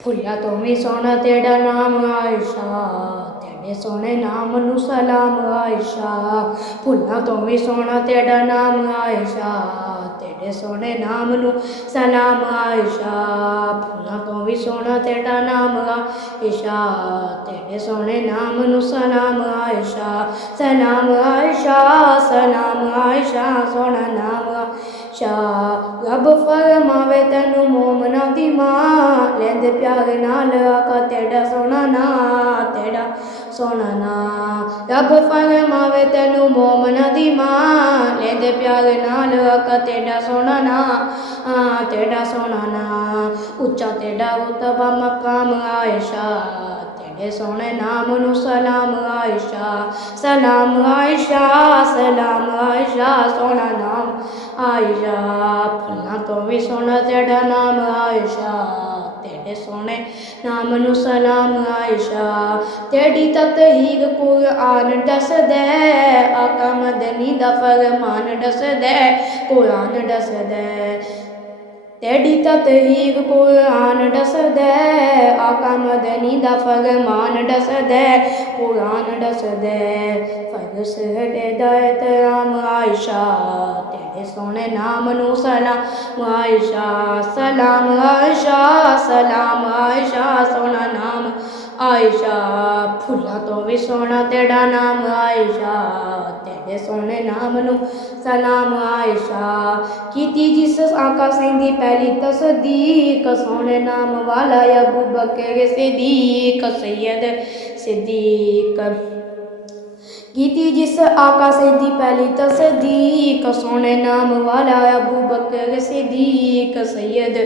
फुल्ला तो भी सोना तेरा नाम आयशा, तेरे सोने नाम नू सलाम आयशा। फुल्ला तो भी सोना तेरा नाम आयशा, तेरे सोने नाम नू सलाम आयशा। फुल्ला तो भी सोना तेरा नाम आयशा, तेरे सोने नाम नू सलाम आयशा। सलाम आयशा, सलाम आयशा, सोना नाम आयशा। रब फरमावे तेनू मोमना दी मां, लेंदे प्यारे नाल आका तेरा सोना ना, तेरा सोना ना। रब फरमावे तेनू मोमना दी मां, लेंदे प्यारे नाल आका तेरा सोना ना, तेरा सोना ना। उच्चा तेरा रुतबा मकाम आयशा, तेरे सोने नाम नू सलाम आयशा। सलाम आयशा, सलाम आयशा, सोना नाम आयशा। फुल्लां तो भी सोना तेरा नाम आयशा, तेरे सोने नाम नू सलाम आयशा। तेरी ततहीर कुरान दसदे, आका मदनी दा फरमान दसदे, कुरान दसदे। तेरी ततहीर कुरान दसदे, आका मदनी दा फरमान दसदे, कुरान दसदे। फर्ज हिदायत राम आयशा, तेरे सोने नाम नू सलाम आयशा। सलाम आयशा, सलाम आयशा, सोना नाम आयशा। फुल्लां तो भी सोना तेरा नाम आयशा, तेरे सोने नाम नू सलाम आयशा। कीती जिस आका सेंदी पहली तसदीक, सोने नाम वाला अबू बकर सिद्दीक, सैयद सिद्दीक। कीती जिस आका सेंदी पहली तसदीक, सोने नाम वाला अबू बकर सिद्दीक, सैयद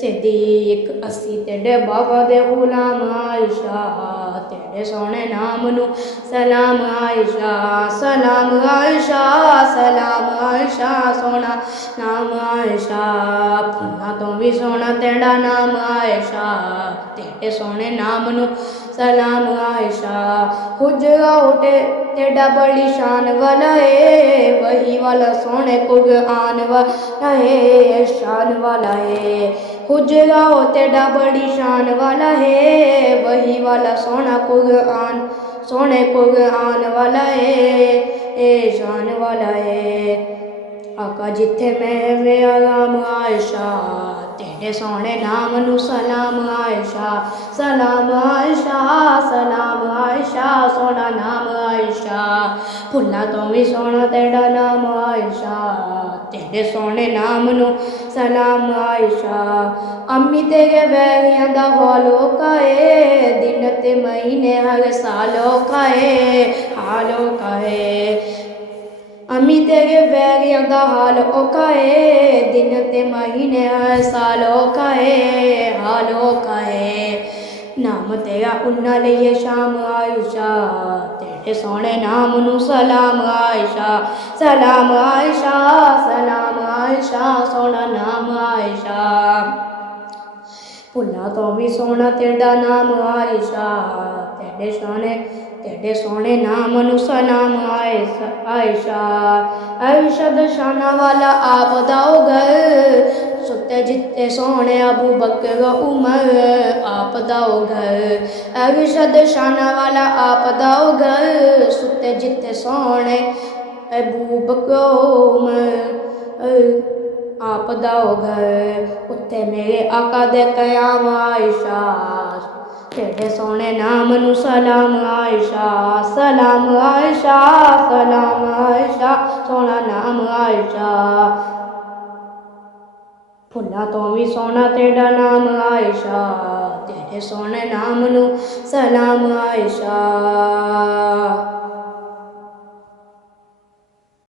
सिद्दीक। असी तेरे बाबा दे गुलाम आयशा, तेरे सोने नाम नू सलाम आयशा। सलाम आयशा, सलाम आयशा, सोना नाम आयशा। फुल्लां तो भी सोना तेरा नाम आयशा, तेरे सोने नाम नू सलाम आयशा। हुजरा उठे तेरा बड़ी शान वाला है, वही वाला सोने कुरान वाला है, शान वाला है। हुजरा तेरा बड़ी शान वाला है, वही वाला सोना कुरान, सोने कुरान वाला है, शान वाला है। आका जिथे मैं वे आराम आयशा, तेरे सोने नाम नू सलाम आयशा। सलाम आयशा, सलाम आयशा, सोना नाम आयशा। फुल्लां तो भी सोना तेरा नाम आयशा, तेरे सोने नाम नू सलाम आयशा। अम्मी तेरे वैरियां दा हालो काए, दिन ते महीने हर सालो काए, हालो काए। अम्मी तेरे वैरियां दा हाल औखा है, दिन ते महीने हर साल औखा है, हाल औखा है। नाम तेरा उन्ना लिए शाम आयशा, तेरे सोने नाम नू सलाम आयशा। सलाम आयशा, सलाम आयशा, सोना नाम आयशा। फुल्लां तो भी सोना तेरा नाम आयशा, तेरे सोने नाम नू सलाम आयशा। आयशा दशाना वाला आप दाओ घर, सुते जिते सोने अबू बकर उमर, आप दाओ घर। आयशा दशाना वाला आप दाओ घर, सुते जिते सोने अबू बकर उमर, आप दाओ घर। उत्थे मेरे आका दे कयाम आयशा, तेरे सोने नाम नू सलाम आयशा। सलाम आयशा, सलाम आयशा, सोना नाम आयशा। फुल्लां तो भी सोना तेरा नाम आयशा, तेरे सोने नाम नू सलाम आयशा।